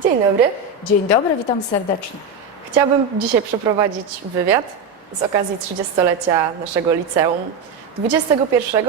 Dzień dobry. Dzień dobry, witam serdecznie. Chciałabym dzisiaj przeprowadzić wywiad z okazji 30-lecia naszego liceum 21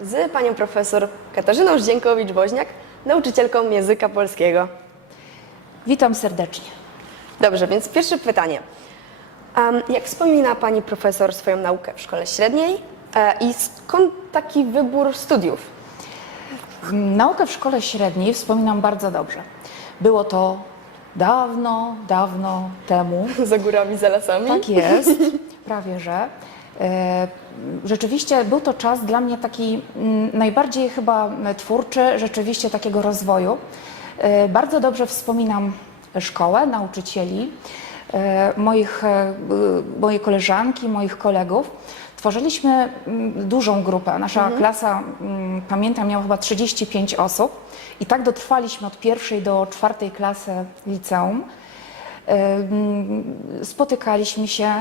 z panią profesor Katarzyną Zdziękowicz-Woźniak, nauczycielką języka polskiego. Witam serdecznie. Dobrze, więc pierwsze pytanie. Jak wspomina pani profesor swoją naukę w szkole średniej e, i skąd taki wybór studiów? Naukę w szkole średniej wspominam bardzo dobrze. Było to dawno, dawno temu. Za górami, za lasami? Tak jest, prawie że. E, Rzeczywiście był to czas dla mnie taki mm, najbardziej chyba twórczy, rzeczywiście takiego rozwoju. E, Bardzo dobrze wspominam szkołę, nauczycieli, e, moich, moje koleżanki, moich kolegów. Tworzyliśmy mm, dużą grupę. Nasza klasa, mm, pamiętam, miała chyba 35 osób i tak dotrwaliśmy od pierwszej do czwartej klasy liceum. Em, Spotykaliśmy się,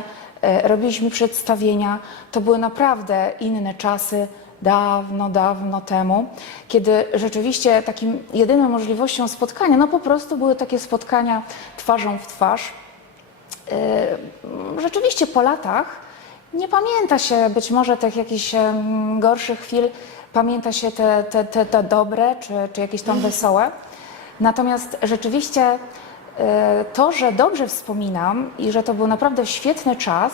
e, robiliśmy przedstawienia. To były naprawdę inne czasy, dawno, dawno temu, kiedy rzeczywiście takim jedyną możliwością spotkania, no po prostu były takie spotkania twarzą w twarz. E, Rzeczywiście po latach nie pamięta się być może tych jakichś gorszych chwil, pamięta się te, te, te, te dobre czy, czy jakieś tam wesołe. Natomiast rzeczywiście e, to, że dobrze wspominam i że to był naprawdę świetny czas,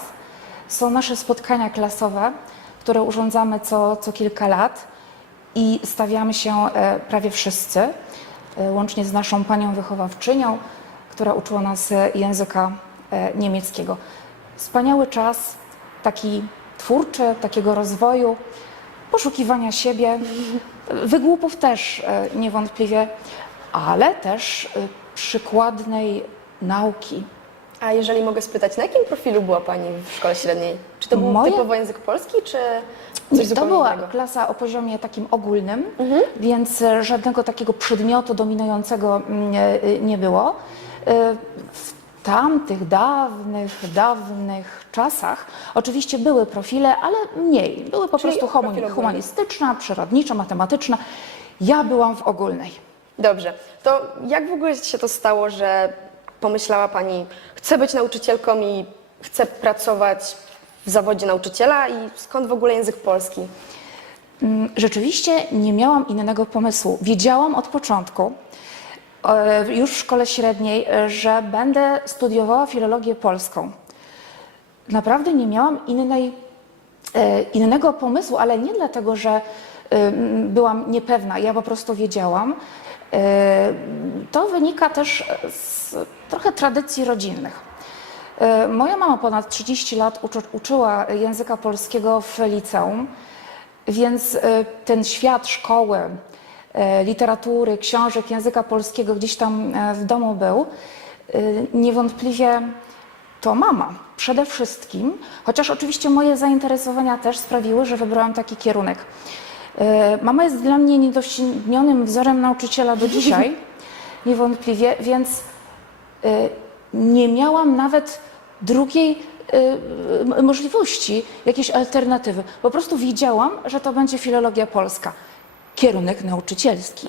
są nasze spotkania klasowe, które urządzamy co, co kilka lat i stawiamy się e, prawie wszyscy, e, łącznie z naszą panią wychowawczynią, która uczyła nas języka niemieckiego. Wspaniały czas, taki twórczy, takiego rozwoju, poszukiwania siebie, wygłupów też e, niewątpliwie, ale też e, przykładnej nauki. A jeżeli mogę spytać, na jakim profilu była Pani w szkole średniej? Czy to był Moje- typowo język polski, czy coś To była innego? klasa o poziomie takim ogólnym, więc e, żadnego takiego przedmiotu dominującego mm, nie było. W tamtych dawnych, dawnych czasach oczywiście były profile, ale mniej. Były po Czyli prostu profil ogólny. humanistyczna, przyrodnicza, matematyczna. Ja byłam w ogólnej. Dobrze. To jak w ogóle się to stało, że pomyślała Pani, chcę być nauczycielką i chcę pracować w zawodzie nauczyciela i skąd w ogóle język polski? Mm, Rzeczywiście nie miałam innego pomysłu. Wiedziałam od początku, już w szkole średniej, e, że będę studiowała filologię polską. Naprawdę nie miałam innej, e, innego pomysłu, ale nie dlatego, że e, byłam niepewna, ja po prostu wiedziałam. To wynika też z trochę tradycji rodzinnych. Moja mama ponad 30 lat uczy, uczyła języka polskiego w liceum, więc ten świat szkoły, literatury, książek, języka polskiego gdzieś tam e, w domu był. E, Niewątpliwie to mama przede wszystkim, chociaż oczywiście moje zainteresowania też sprawiły, że wybrałam taki kierunek. E, Mama jest dla mnie niedoścignionym wzorem nauczyciela do dzisiaj, niewątpliwie, więc e, nie miałam nawet drugiej e, możliwości, jakiejś alternatywy. Po prostu wiedziałam, że to będzie filologia polska. Kierunek nauczycielski.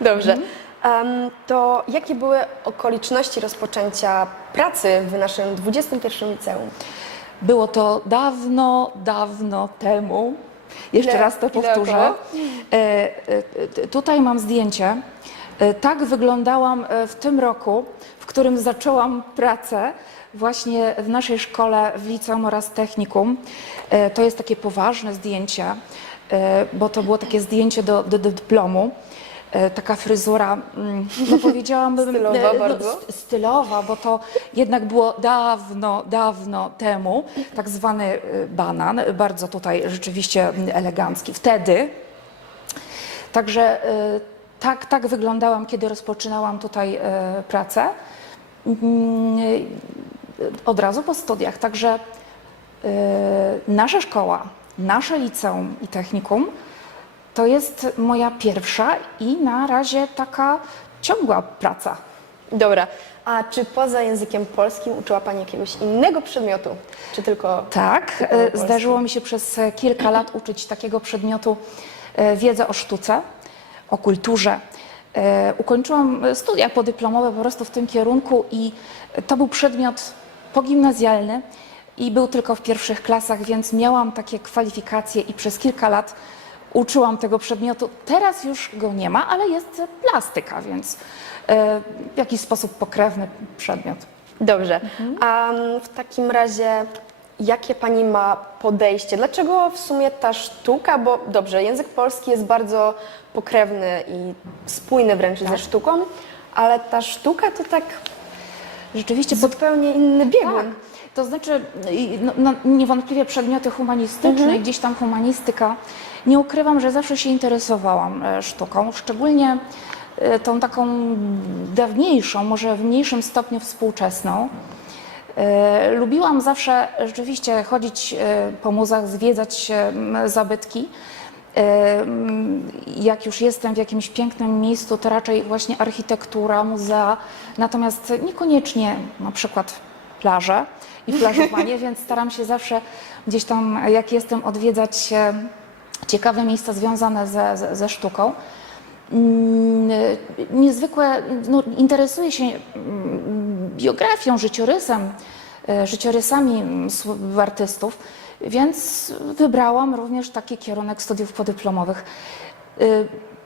Dobrze. Em, to jakie były okoliczności rozpoczęcia pracy w naszym 21 liceum? Było to dawno, dawno temu. Jeszcze Ile- raz to ile powtórzę. około? E, e, t- tutaj mam zdjęcie. E, tak wyglądałam e, w tym roku, w którym zaczęłam pracę właśnie w naszej szkole w liceum oraz technikum. E, to jest takie poważne zdjęcie, e, bo to było takie zdjęcie do, do, do dyplomu. E, Taka fryzura, mm, no powiedziałabym, Stylowa e, no, bardzo. st- stylowa, bo to jednak było dawno, dawno temu, tak zwany banan, bardzo tutaj rzeczywiście mm, elegancki. Wtedy, także tak, tak wyglądałam, kiedy rozpoczynałam tutaj pracę. Mm, Od razu po studiach, także nasza szkoła, nasze liceum i technikum to jest moja pierwsza i na razie taka ciągła praca. Dobra. A czy poza językiem polskim uczyła Pani jakiegoś innego przedmiotu? Czy tylko Tak, Typowo e, zdarzyło mi się przez e, kilka lat uczyć takiego przedmiotu e, wiedzę o sztuce, o kulturze. Ukończyłam studia podyplomowe po prostu w tym kierunku i to był przedmiot pogimnazjalny i był tylko w pierwszych klasach, więc miałam takie kwalifikacje i przez kilka lat uczyłam tego przedmiotu. Teraz już go nie ma, ale jest plastyka, więc e, w jakiś sposób pokrewny przedmiot. Dobrze. A mm, w takim razie, jakie pani ma podejście? Dlaczego w sumie ta sztuka? Bo dobrze, język polski jest bardzo pokrewny i spójny wręcz ze sztuką, ale ta sztuka to tak Rzeczywiście pod zupełnie inny biegun. Tak. To znaczy, no, no, niewątpliwie przedmioty humanistyczne, gdzieś tam humanistyka. Nie ukrywam, że zawsze się interesowałam e, sztuką, szczególnie e, tą taką dawniejszą, może w mniejszym stopniu współczesną. E, Lubiłam zawsze rzeczywiście chodzić po muzach, zwiedzać zabytki. Jak już jestem w jakimś pięknym miejscu, to raczej właśnie architektura, muzea, natomiast niekoniecznie na przykład plaże i plażowanie, więc staram się zawsze gdzieś tam, jak jestem, odwiedzać e, ciekawe miejsca związane ze, ze, ze sztuką. Mm, Niezwykłe, no, interesuję się mm, biografią, życiorysem, e, życiorysami mm, artystów, więc wybrałam również taki kierunek studiów podyplomowych.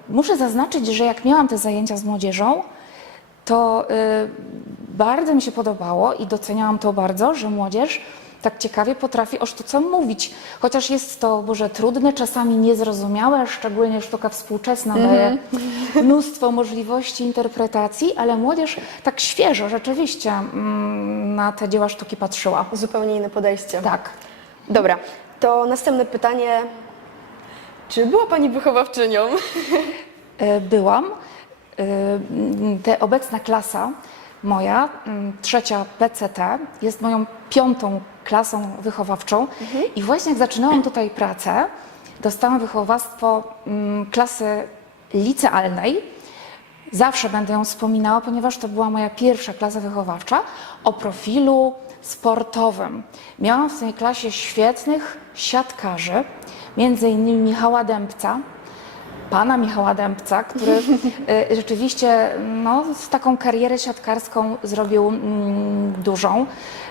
Muszę zaznaczyć, że jak miałam te zajęcia z młodzieżą, to bardzo mi się podobało i doceniałam to bardzo, że młodzież tak ciekawie potrafi o sztuce mówić. Chociaż jest to może trudne, czasami niezrozumiałe, szczególnie sztuka współczesna daje mnóstwo możliwości interpretacji, ale młodzież tak świeżo rzeczywiście mm, na te dzieła sztuki patrzyła. Zupełnie inne podejście. Tak. Dobra, to następne pytanie. Czy była pani wychowawczynią? E, byłam. E, Te obecna klasa moja, m, trzecia PCT, jest moją piątą klasą wychowawczą i właśnie jak zaczynałam tutaj pracę, dostałam wychowawstwo m, klasy licealnej. Zawsze będę ją wspominała, ponieważ to była moja pierwsza klasa wychowawcza o profilu sportowym. Miałam w tej klasie świetnych siatkarzy, między innymi Michała Dębca, pana Michała Dębca, który e, rzeczywiście no, z taką karierę siatkarską zrobił mm, dużą,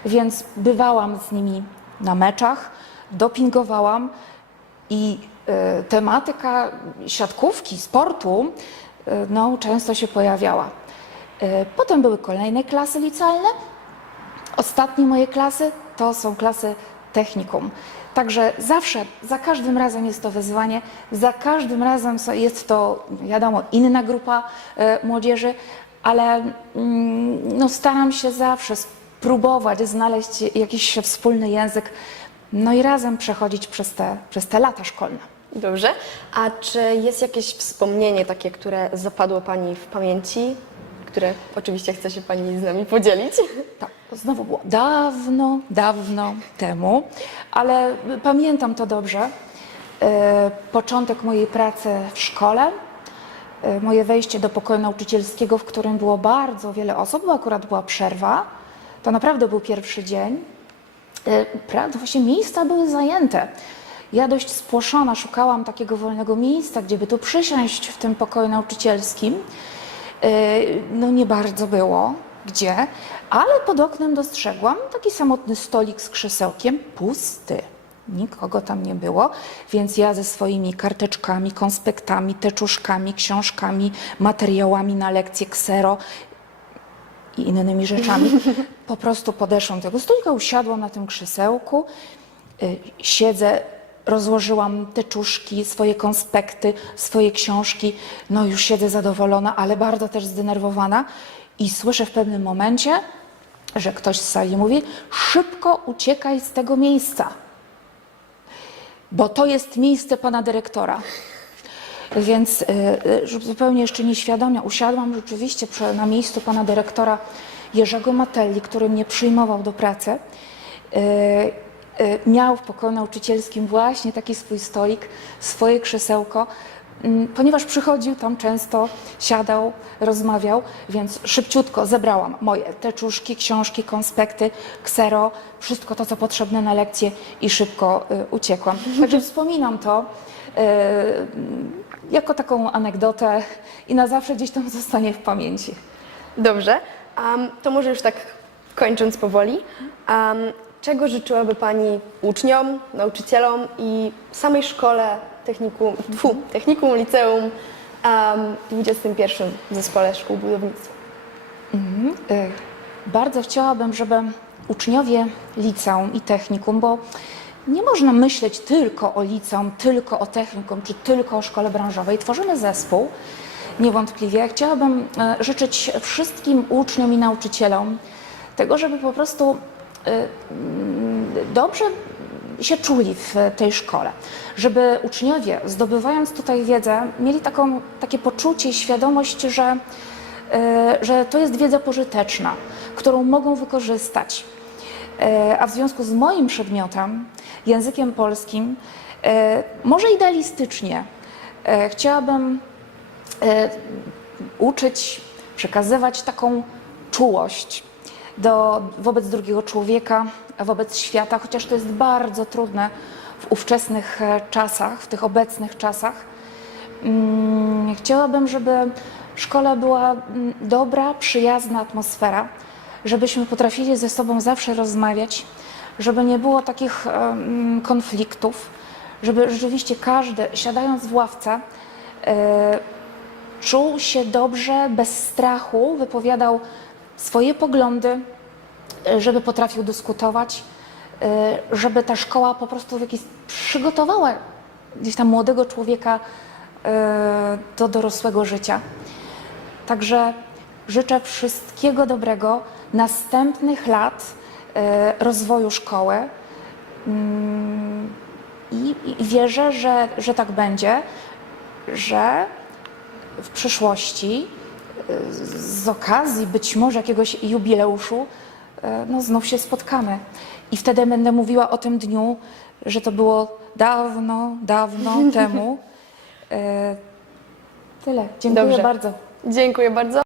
więc bywałam z nimi na meczach, dopingowałam i e, tematyka siatkówki, sportu e, no, często się pojawiała. Potem były kolejne klasy licealne, Ostatnie moje klasy to są klasy technikum. Także zawsze, za każdym razem jest to wyzwanie, za każdym razem jest to, wiadomo, inna grupa e, młodzieży, ale mm, no, staram się zawsze spróbować znaleźć jakiś wspólny język, no i razem przechodzić przez te, przez te lata szkolne. Dobrze. A czy jest jakieś wspomnienie takie, które zapadło pani w pamięci, które oczywiście chce się pani z nami podzielić? Tak, znowu było dawno, dawno temu, ale pamiętam to dobrze. E, początek mojej pracy w szkole, e, moje wejście do pokoju nauczycielskiego, w którym było bardzo wiele osób, bo akurat była przerwa. To naprawdę był pierwszy dzień. E, Prawda, właśnie miejsca były zajęte. Ja dość spłoszona szukałam takiego wolnego miejsca, gdzie by tu przysiąść w tym pokoju nauczycielskim. No nie bardzo było gdzie, ale pod oknem dostrzegłam taki samotny stolik z krzesełkiem, pusty. Nikogo tam nie było, więc ja ze swoimi karteczkami, konspektami, teczuszkami, książkami, materiałami na lekcje ksero i innymi rzeczami. Po prostu podeszłam do tego stolika, usiadłam na tym krzesełku, y, siedzę, rozłożyłam teczuszki, swoje konspekty, swoje książki. No już siedzę zadowolona, ale bardzo też zdenerwowana i słyszę w pewnym momencie, że ktoś z sali mówi: Szybko uciekaj z tego miejsca, bo to jest miejsce pana dyrektora. Więc y, y, zupełnie jeszcze nieświadomie usiadłam rzeczywiście przy, na miejscu pana dyrektora Jerzego Matelli, który mnie przyjmował do pracy. Y, miał w pokoju nauczycielskim właśnie taki swój stolik, swoje krzesełko, ponieważ przychodził tam często, siadał, rozmawiał, więc szybciutko zebrałam moje teczuszki, książki, konspekty, ksero, wszystko to, co potrzebne na lekcję i szybko y, uciekłam. Także wspominam to. y, jako taką anegdotę i na zawsze gdzieś tam zostanie w pamięci. Dobrze, Am, to może już tak kończąc powoli, am, czego życzyłaby Pani uczniom, nauczycielom i samej szkole technikum, tfu, technikum, liceum am, w XXI Zespole Szkół Budownictwa? Y, Bardzo chciałabym, żeby uczniowie liceum i technikum, bo nie można myśleć tylko o liceum, tylko o technikum, czy tylko o szkole branżowej. Tworzymy zespół, niewątpliwie. Chciałabym e, życzyć wszystkim uczniom i nauczycielom tego, żeby po prostu y, mm, dobrze się czuli w tej szkole, żeby uczniowie zdobywając tutaj wiedzę, mieli taką, takie poczucie i świadomość, że e, że to jest wiedza pożyteczna, którą mogą wykorzystać. E, A w związku z moim przedmiotem, językiem polskim, e, może idealistycznie, chciałabym uczyć, przekazywać taką czułość do, wobec drugiego człowieka, wobec świata, chociaż to jest bardzo trudne w ówczesnych e, czasach, w tych obecnych czasach. Mm, Chciałabym, żeby w szkole była mm, dobra, przyjazna atmosfera, żebyśmy potrafili ze sobą zawsze rozmawiać, żeby nie było takich em, konfliktów, żeby rzeczywiście każdy, siadając w ławce, e, czuł się dobrze, bez strachu, wypowiadał swoje poglądy, e, żeby potrafił dyskutować, e, żeby ta szkoła po prostu w jakiś przygotowała gdzieś tam młodego człowieka e, do dorosłego życia. Także życzę wszystkiego dobrego, następnych lat rozwoju szkoły Mm, i, i wierzę, że, że tak będzie, że w przyszłości z- okazji być może jakiegoś jubileuszu e, no, znów się spotkamy. I wtedy będę mówiła o tym dniu, że to było dawno, dawno temu. E, Tyle. Dziękuję Dobrze. bardzo. Dziękuję bardzo.